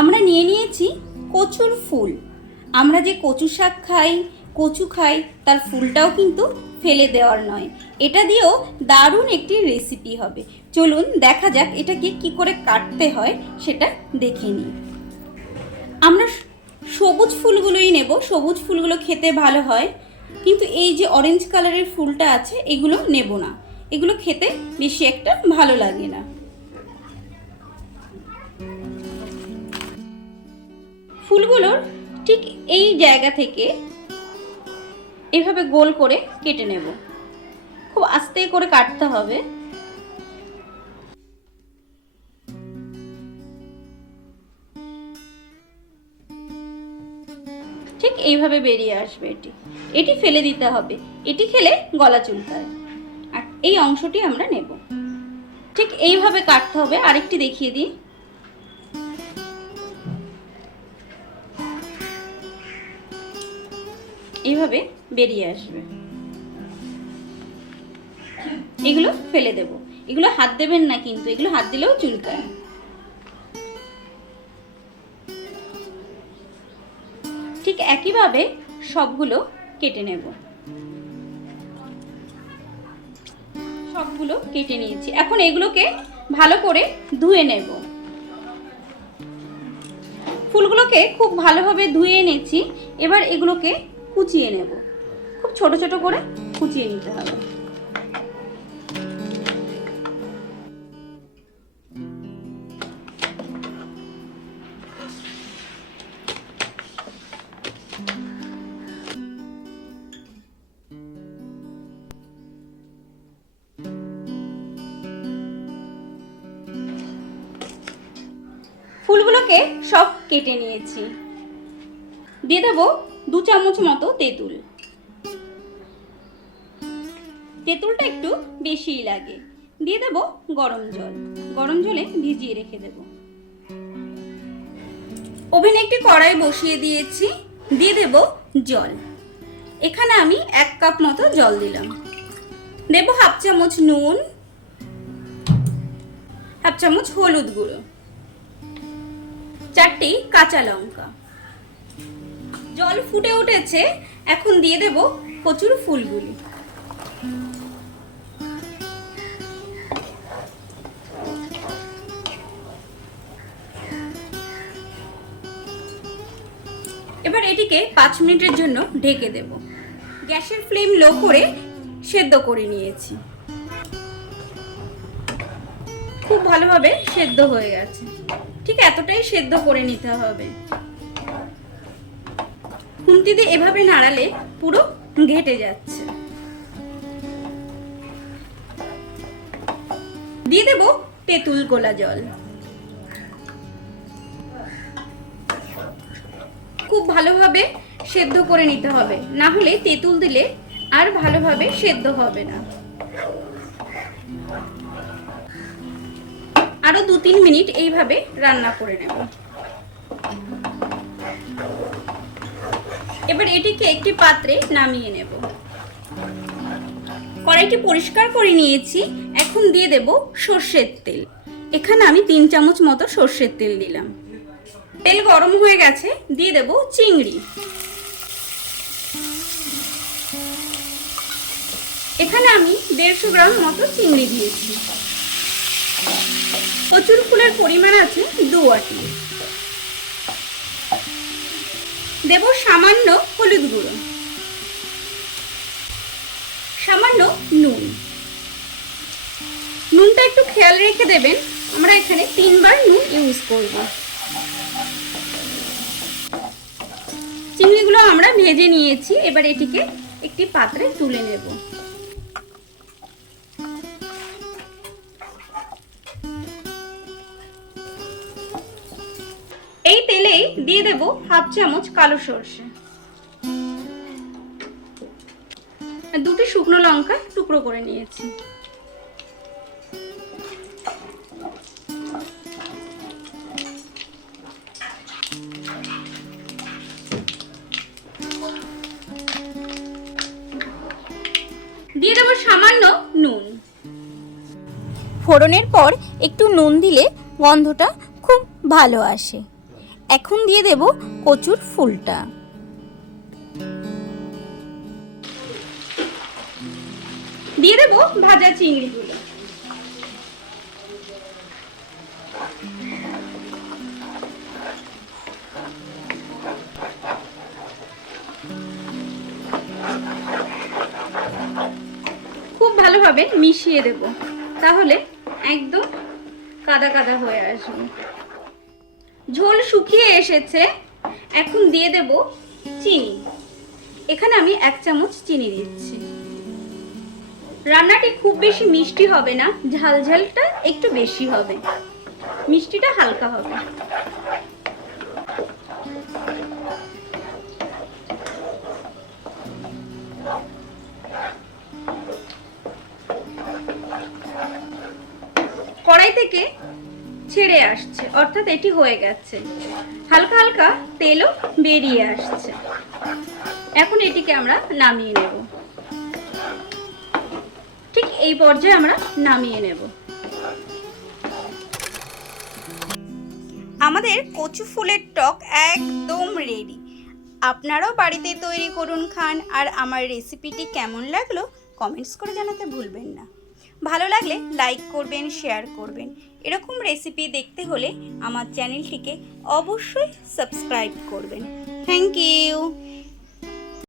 আমরা নিয়ে নিয়েছি কচুর ফুল। আমরা যে কচু শাক খাই, কচু খাই, তার ফুলটাও কিন্তু ফেলে দেওয়ার নয়। এটা দিয়েও দারুণ একটি রেসিপি হবে। চলুন দেখা যাক এটাকে কি করে কাটতে হয়, সেটা দেখে নিই। আমরা সবুজ ফুলগুলোই নেব। সবুজ ফুলগুলো খেতে ভালো হয়। কিন্তু এই যে অরেঞ্জ কালারের ফুলটা আছে, এগুলো নেব না। এগুলো খেতে বেশি একটা ভালো লাগে না। ফুলগুলোর ঠিক এই জায়গা থেকে এভাবে গোল করে কেটে নেব। খুব আস্তে করে কাটতে হবে। ঠিক এইভাবে বেরিয়ে আসবে এটি। এটি ফেলে দিতে হবে। এটি খেলে গলা চুলকায়। আর এই অংশটি আমরা নেব। ঠিক এইভাবে কাটতে হবে। আরেকটি দেখিয়ে দিই। এইভাবে বেরিয়ে আসবে? এগুলো ফেলে দেব। এগুলো হাত দেবেন না কিন্তু, এগুলো হাত দিলেও চুলকায়। ঠিক একইভাবে সবগুলো কেটে নেব। সবগুলো কেটে নিয়েছি। এখন এগুলোকে ভালো করে ধুয়ে নেব। ফুলগুলোকে খুব ভালোভাবে ধুয়ে এনেছি। এবার এগুলোকে কুচিয়ে নেব। খুব ছোট ছোট করে কুচিয়ে নিতে হবে। ফুলগুলোকে সব কেটে নিয়েছি। দিয়ে দেবো দু চামচ মতো তেঁতুল। তেঁতুলটা একটু বেশিই লাগে। দিয়ে দেবো গরম জল। গরম জলে ভিজিয়ে রেখে দেবো। ওভেনে একটি কড়াই বসিয়ে দিয়েছি। দিয়ে দেব জল। এখানে আমি এক কাপ মতো জল দিলাম। দেবো হাফ চামচ নুন। হাফ চামচ হলুদ গুঁড়ো। চারটি কাঁচা লঙ্কা। জল ফুটে উঠেছে, এখন দিয়ে দেব কচুর ফুলগুলি। এবার এটিকে পাঁচ মিনিটের জন্য ঢেকে দেব। গ্যাসের ফ্লেম লো করে সেদ্ধ করে নিয়েছি। খুব ভালোভাবে সেদ্ধ হয়ে গেছে। ঠিক এতটাই সেদ্ধ করে নিতে হবে। খুন্তি দিয়ে এভাবে নাড়ালে পুরো ঘেটে যাচ্ছে। দিয়ে দেব তেঁতুল গোলা জল। খুব ভালোভাবে সেদ্ধ করে নিতে হবে। না হলে তেঁতুল দিলে আর ভালোভাবে সেদ্ধ হবে না। আরও দু তিন মিনিট এইভাবে রান্না করে নেব। এবার এটিকে একটি পাত্রে নামিয়ে নেব। কড়াইটি পরিষ্কার করে নিয়েছি, এখন দিয়ে দেব সর্ষের তেল। এখানে আমি তিন চামচ মতো সর্ষের তেল দিলাম। তেল গরম হয়ে গেছে, দিয়ে দেব চিংড়ি। এখানে আমি দেড়শো গ্রাম মতো চিংড়ি দিয়েছি। প্রচুর ফুলের পরিমাণ আছে দু আটি। দেব সামান্য হলুদ গুঁড়ো। সামান্য নুন। নুনটা একটু খেয়াল রেখে দেবেন, আমরা এখানে তিনবার নুন ইউজ করব। চিংড়িগুলো আমরা ভেজে নিয়েছি, এবার এটিকে একটি পাত্রে তুলে নেব। এই তেলেই দিয়ে দেব হাফ চামচ কালো সর্ষে। দুটি শুকনো লঙ্কা টুকরো করে নিয়েছি। দিয়ে দেবো সামান্য নুন। ফোড়নের পর একটু নুন দিলে গন্ধটা খুব ভালো আসে। এখন দিয়ে দেব কচুর ফুলটা। দিয়ে দেব ভাজা চিংড়িগুলো। খুব ভালোভাবে মিশিয়ে দেব। তাহলে একদম কাদা কাদা হয়ে আসবে। ঝোল শুকিয়ে এসেছে। এখন দিয়ে দেব চিনি। এখানে আমি এক চামচ চিনি দিচ্ছি। রান্নাটি খুব বেশি মিষ্টি হবে না, ঝাল ঝালটা একটু বেশি হবে। মিষ্টিটা হালকা হবে। কড়াই থেকে ছেড়ে আসছে, অর্থাৎ এটি হয়ে গেছে। হালকা হালকা তেলও বেরিয়ে আসছে। এখন এটিকে আমরা নামিয়ে নেব। ঠিক এই পর্যায়ে আমরা নামিয়ে নেব। আমাদের কচু ফুলের টক একদম রেডি আপনারাও বাড়িতে তৈরি করুন খান, আর আমার রেসিপিটি কেমন লাগল কমেন্টস করে জানাতে ভুলবেন না। ভালো লাগলে লাইক করবেন শেয়ার করবেন। এরকম রেসিপি দেখতে হলে আমার চ্যানেলটিকে অবশ্যই সাবস্ক্রাইব করবেন। Thank you